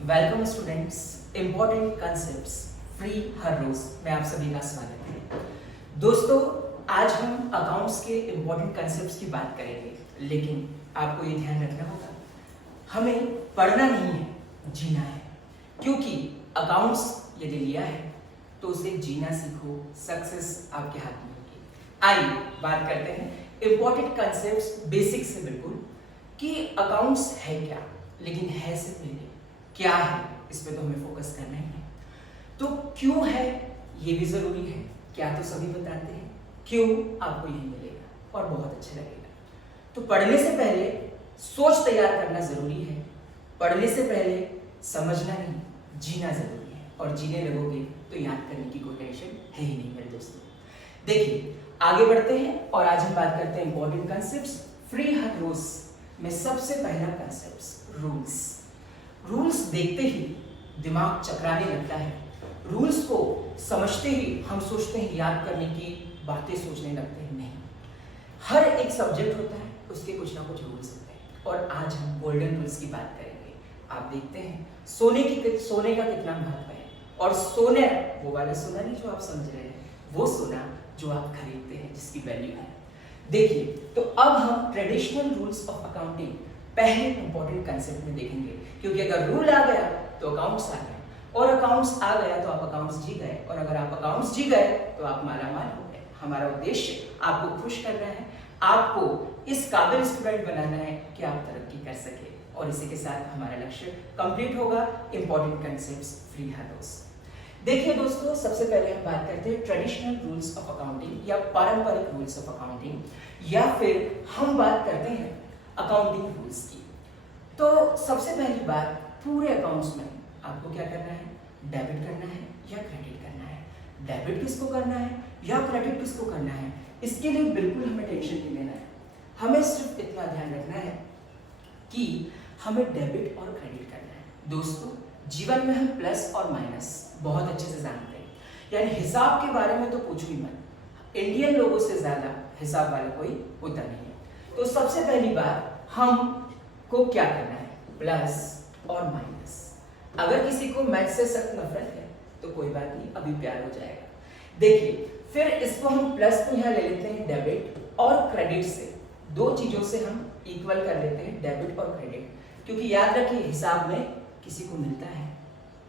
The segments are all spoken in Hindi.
Welcome students, important concepts free हर रोज में आप सभी का स्वागत है। दोस्तों, आज हम अकाउंट्स के इम्पोर्टेंट कंसेप्ट्स की बात करेंगे, लेकिन आपको ये ध्यान रखना होगा, हमें पढ़ना नहीं है, जीना है। क्योंकि अकाउंट्स यदि लिया है तो उसे जीना सीखो, सक्सेस आपके हाथ में होगी। आइए बात करते हैं इम्पोर्टेंट कंसेप्ट्स बेसिक से बिल्कुल कि अकाउंट्स है क्या, लेकिन है से पहले क्या है, इस पे तो हमें फोकस करना ही है। तो क्यों है ये भी जरूरी है, क्या तो सभी बताते हैं, क्यों आपको यही मिलेगा और बहुत अच्छा लगेगा। तो पढ़ने से पहले सोच तैयार करना जरूरी है, पढ़ने से पहले समझना नहीं, जीना जरूरी है। और जीने लगोगे तो याद करने की कोई टेंशन है ही नहीं मेरे दोस्तों। देखिए, आगे बढ़ते हैं और आज हम बात करते हैं इंपॉर्टेंट कंसेप्ट्स फ्री हर रोज में। सबसे पहला कंसेप्ट रूल्स। रूल्स देखते ही दिमाग चकराने लगता है। रूल्स को समझते ही हम सोचते हैं याद करने की बातें सोचने लगते हैं। नहीं, हर एक सब्जेक्ट होता है, उसके कुछ ना कुछ रूल्स होते हैं। और आज हम गोल्डन रूल्स की बात करेंगे। आप देखते हैं सोने का कितना महत्व है। और सोने, वो वाला सोना नहीं जो आप समझ रहे हैं, वो सोना जो आप खरीदते हैं, जिसकी वैल्यू है। देखिए, तो अब हम ट्रेडिशनल रूल्स ऑफ अकाउंटिंग पहले इंपॉर्टेंट कंसेप्ट में देखेंगे। क्योंकि अगर रूल आ गया तो अकाउंट्स आ गए, और अकाउंट्स आ गया तो आप अकाउंट्स जी गए, और अगर आप अकाउंट्स जी गए तो आप मालामाल हो गए। हमारा उद्देश्य आपको खुश करना है, आपको इस काबिल स्टूडेंट बनाना है कि आप तरक्की कर सके। और इसी के साथ हमारा लक्ष्य कंप्लीट होगा। इंपॉर्टेंट कंसेप्ट्स फ्री हर रोज। देखिए दोस्तों, सबसे पहले हम बात करते हैं ट्रेडिशनल रूल्स ऑफ अकाउंटिंग या पारंपरिक रूल्स ऑफ अकाउंटिंग, या फिर हम बात करते हैं अकाउंटिंग रूल्स की। तो सबसे पहली बात, पूरे अकाउंट्स में आपको क्या करना है, डेबिट करना है या क्रेडिट करना है। डेबिट किसको करना है या क्रेडिट किसको करना है, इसके लिए बिल्कुल हमें टेंशन नहीं लेना है। हमें सिर्फ इतना ध्यान रखना है कि हमें डेबिट और क्रेडिट करना है। दोस्तों, जीवन में हम प्लस और माइनस बहुत अच्छे से जानते हैं, यानी हिसाब के बारे में तो पूछो ही मत। इंडियन लोगों से ज्यादा हिसाब वाला कोई होता नहीं है। तो सबसे पहली बात, हमको क्या करना है, प्लस और माइनस। अगर किसी को मैथ से सख्त नफरत है तो कोई बात नहीं, अभी प्यार हो जाएगा। देखिए, फिर इसको हम प्लस को यहाँ ले लेते हैं डेबिट और क्रेडिट से। दो चीजों से हम इक्वल कर लेते हैं, डेबिट और क्रेडिट। क्योंकि याद रखिए, हिसाब में किसी को मिलता है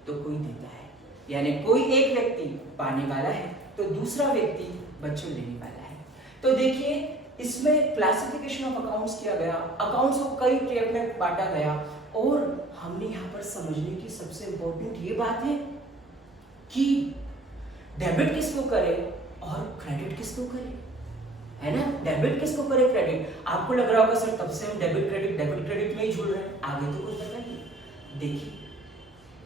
तो कोई देता है, यानी कोई एक व्यक्ति पाने वाला है तो दूसरा व्यक्ति बच्चों लेने वाला है। तो देखिए, इसमें क्लासिफिकेशन ऑफ अकाउंट्स किया गया, अकाउंट्स को कई टाइप में बांटा गया। और हमने यहाँ पर समझने की सबसे इंपॉर्टेंट ये बात है कि डेबिट किसको करे और क्रेडिट किसको करे, है ना। डेबिट किसको करे, क्रेडिट। आपको लग रहा होगा सर तब से हम डेबिट क्रेडिट में ही झूल रहे हैं, आगे तो कुछ पता नहीं। देखिए,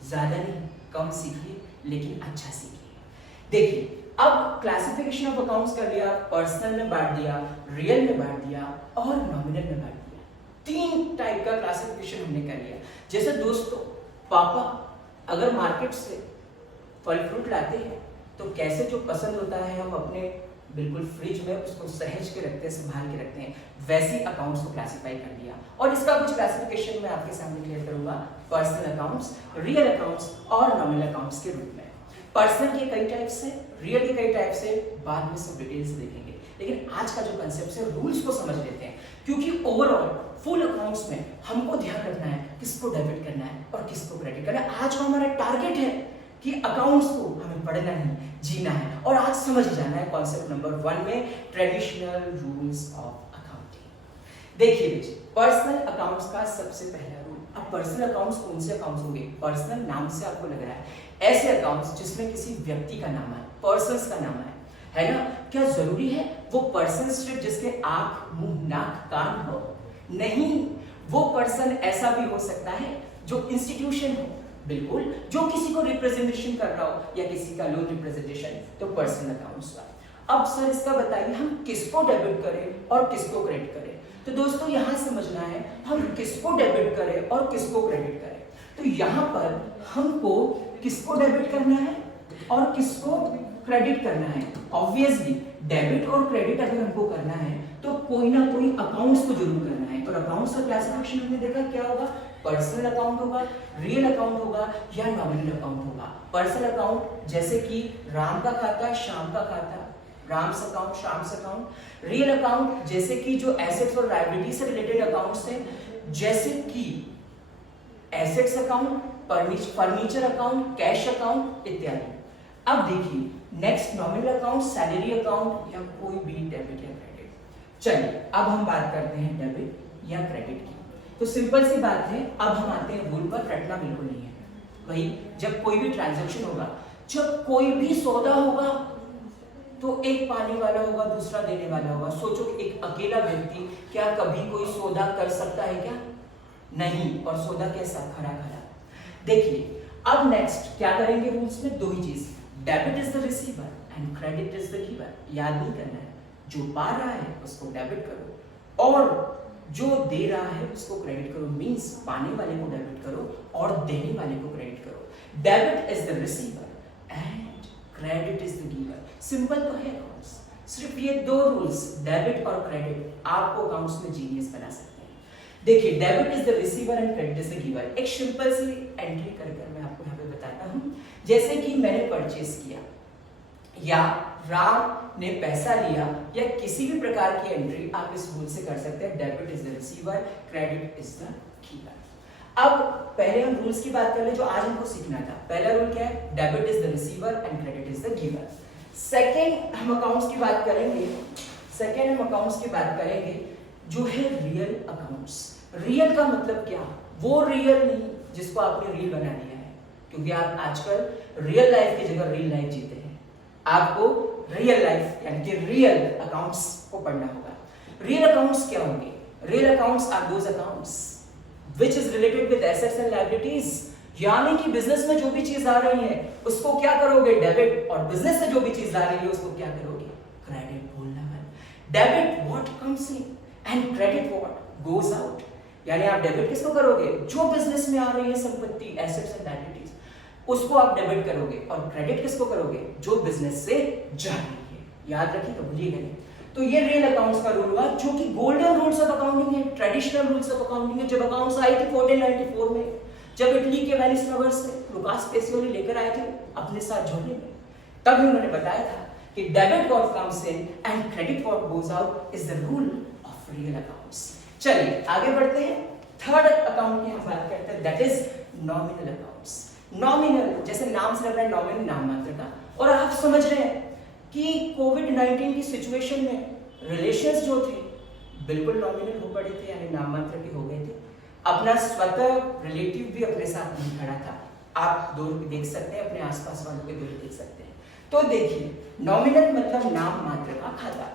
ज्यादा नहीं, कम सीखिए, लेकिन अच्छा सीखिए। देखिए, अब क्लासिफिकेशन ऑफ अकाउंट्स कर लिया, पर्सनल में बांट दिया, रियल में बांट दिया और नॉमिनल में बांट दिया। तीन टाइप का क्लासिफिकेशन हमने कर लिया। जैसे दोस्तों, पापा अगर मार्केट से फल फ्रूट लाते हैं तो कैसे जो पसंद होता है हम अपने बिल्कुल फ्रिज में उसको सहेज के रखते हैं, संभाल के रखते हैं, वैसे अकाउंट्स को क्लासिफाई कर दिया। और इसका कुछ क्लासिफिकेशन मैं आपके सामने क्लियर करूंगा, पर्सनल अकाउंट्स, रियल अकाउंट्स और नॉमिनल अकाउंट्स के रूप में। पर्सनल के कई टाइप्स है, रियल के कई टाइप्स है, बाद में सब डिटेल से देखेंगे। लेकिन आज का जो कंसेप्ट है, रूल्स को समझ लेते हैं। क्योंकि ओवरऑल फुल अकाउंट्स में हमको ध्यान रखना है किसको डेबिट करना है और किसको क्रेडिट करना है। आज का हमारा टारगेट है कि अकाउंट्स को हमें पढ़ना नहीं, जीना है। और आज समझ जाना है कॉन्सेप्ट नंबर 1 में, ट्रेडिशनल रूल्स ऑफ अकाउंटिंग। देखिए बेटे, पर्सनल अकाउंट्स का सबसे पहला रूल। अब पर्सनल अकाउंट्स कौन से अकाउंट्स होंगे? पर्सनल नाम से आपको लग रहा है ऐसे अकाउंट्स जिसमें किसी व्यक्ति का नाम है, पर्सन्स का नाम है ना। क्या जरूरी है वो पर्सन सिर्फ जिसके आंख, मुंह, नाक, कान हो? नहीं, वो पर्सन ऐसा भी हो सकता है जो इंस्टीट्यूशन हो, बिल्कुल, जो किसी को रिप्रेजेंटेशन कर रहा हो या किसी का लोन रिप्रेजेंटेशन, तो पर्सनल अकाउंट्स का। अब सर इसका बताइए, हम किसको डेबिट करें और किसको क्रेडिट करें? तो दोस्तों, यहां समझना है हम किसको डेबिट करें और किसको क्रेडिट करें। तो यहां पर हमको किसको डेबिट करना है और किसको क्रेडिट करना है। ऑब्वियसली डेबिट और क्रेडिट अगर हमको करना है तो कोई ना कोई अकाउंट्स को जरूर करना है। और अकाउंट्स का क्लासिफिकेशन हमने देखा क्या होगा, पर्सनल अकाउंट होगा, रियल अकाउंट होगा या नॉमिनल अकाउंट होगा। पर्सनल अकाउंट जैसे कि राम का खाता, श्याम का खाता, Ram's account, Shyam's account. Real account जैसे कि जो एसेट्स और लायबिलिटी से रिलेटेड अकाउंट्स हैं, जैसे कि assets account, furniture account, cash account इत्यादि। अब देखिए next nominal account, salary account या कोई भी डेबिट या क्रेडिट। चलिए अब हम बात करते हैं डेबिट या क्रेडिट की। तो सिंपल सी बात है, अब हम आते हैं रूल पर, रटना बिल्कुल नहीं है। वही जब कोई भी ट्रांजैक्शन होगा, जब कोई भी सौदा होगा तो एक पाने वाला होगा, दूसरा देने वाला होगा। सोचो कि एक अकेला व्यक्ति क्या कभी कोई सौदा कर सकता है क्या? नहीं। और सौदा कैसा? खरा खरा। देखिए अब नेक्स्ट क्या करेंगे रूल्स में? दो ही चीज, debit is the receiver and credit is the giver. याद नहीं करना है, जो पा रहा है उसको डेबिट करो और जो दे रहा है उसको क्रेडिट करो। मींस पाने वाले को डेबिट करो और देने वाले को क्रेडिट करो। Debit is the receiver and credit is the giver. Simple तो है अकाउंट्स, सिर्फ ये दो रूल्स डेबिट और क्रेडिट आपको अकाउंट्स में जीनियस बना सकते हैं। देखिए debit is the receiver and credit is the giver. एक सिंपल सी एंट्री कर मैं आपको यहाँ पे बताता हूँ। जैसे कि मैंने परचेस किया या राम ने पैसा लिया या किसी भी प्रकार की एंट्री आप इस रूल से कर सकते हैं। Debit is the receiver, credit is the giver. अब पहले हम रूल्स की बात कर ले जो आज हमको सीखना था। पहला रूल क्या है? Debit is the receiver and credit is the giver. Second हम अकाउंट्स की बात करेंगे। जो है रियल अकाउंट्स। रियल का मतलब क्या? वो रियल नहीं जिसको आपने रील बना दिया है, क्योंकि आप आजकल रियल लाइफ की जगह रील लाइफ जीते हैं। आपको रियल लाइफ यानी कि रियल अकाउंट्स को पढ़ना होगा। रियल अकाउंट्स क्या होंगे? Real accounts are those accounts which is related with assets and liabilities. यानी कि बिजनेस में जो भी चीज आ रही है उसको क्या करोगे? डेबिट। और बिजनेस से जो भी चीज आ रही है उसको क्या करोगे? क्रेडिट। बोलना है debit what comes in and credit what goes out. यानी आप डेबिट किसको करोगे? जो बिजनेस में आ रही है संपत्ति, एसेट्स एंड लायबिलिटीज, उसको आप डेबिट करोगे। और क्रेडिट किसको करोगे? जो बिजनेस से जा रही है। याद रखिएगा, भूलिएगा नहीं। तो ये रियल अकाउंट्स का रूल हुआ जो कि गोल्डन रूल्स ऑफ अकाउंटिंग है, ट्रेडिशनल रूल्स ऑफ अकाउंटिंग है। जब अकाउंट्स आई थी 1494 में, जब इटली के वेनिस नगर से लुकास पेसियोली लेकर आए थे अपने साथ झोले में, तब उन्होंने बताया था कि debit what comes in and credit what goes out is the rule of real accounts. चलिए आगे बढ़ते हैं। थर्ड अकाउंट की हम बात करते हैं, that is nominal accounts. Nominal जैसे नाम से लग रहा है, नॉमिनल नाम मात्र का। और आप समझ रहे हैं कि कोविड-19 की सिचुएशन में रिलेशंस जो थे बिल्कुल नॉमिनल हो पड़े थे, यानी नाम मात्र के हो गए थे। अपना स्वतः रिलेटिव भी अपने साथ नहीं खड़ा था। आप दूर देख सकते हैं, अपने आसपास वालों के दूर देख सकते हैं। तो देखिए नॉमिनल मतलब नाम मात्र का खाता।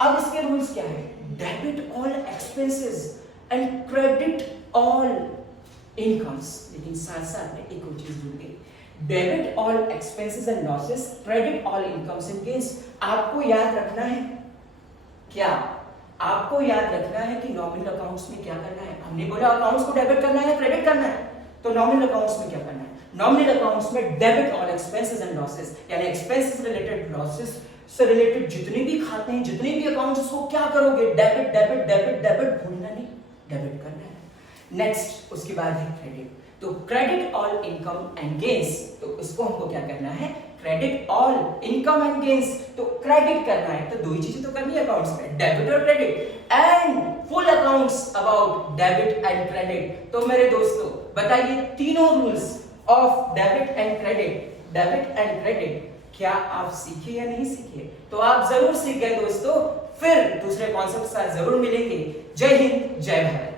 अब इसके रूल्स क्या है? Debit all expenses and credit all incomes. लेकिन साथ साथ में एक और चीज जुड़ गई, debit all expenses and losses, credit all incomes and gains. आपको याद रखना है क्या? आपको याद रखना है कि नॉमिनल अकाउंट्स में क्या करना है। हमने बोला अकाउंट्स को डेबिट करना है, क्रेडिट करना है, तो नॉमिनल अकाउंट्स में क्या करना है? नॉमिनल अकाउंट्स में debit all expenses and losses, यानी एक्सपेंसेस रिलेटेड, लॉसेस से रिलेटेड जितने भी खाते हैं, जितने भी अकाउंट्स, उसको क्या करोगे? डेबिट डेबिट डेबिट डेबिट, भूलना नहीं, डेबिट करना है। नेक्स्ट उसके बाद है क्रेडिट। तो credit all income and gains, तो उसको हमको क्या करना है? Credit all income and gains, तो क्रेडिट करना है। तो दो ही चीजें तो करनी है अकाउंट्स में, डेबिट और credit, and full accounts about debit and credit. तो मेरे दोस्तों बताइए तीनों rules of debit and credit क्या आप सीखे या नहीं सीखे? तो आप जरूर सीख गए दोस्तों। फिर दूसरे कॉन्सेप्ट के साथ जरूर मिलेंगे। जय हिंद, जय भारत।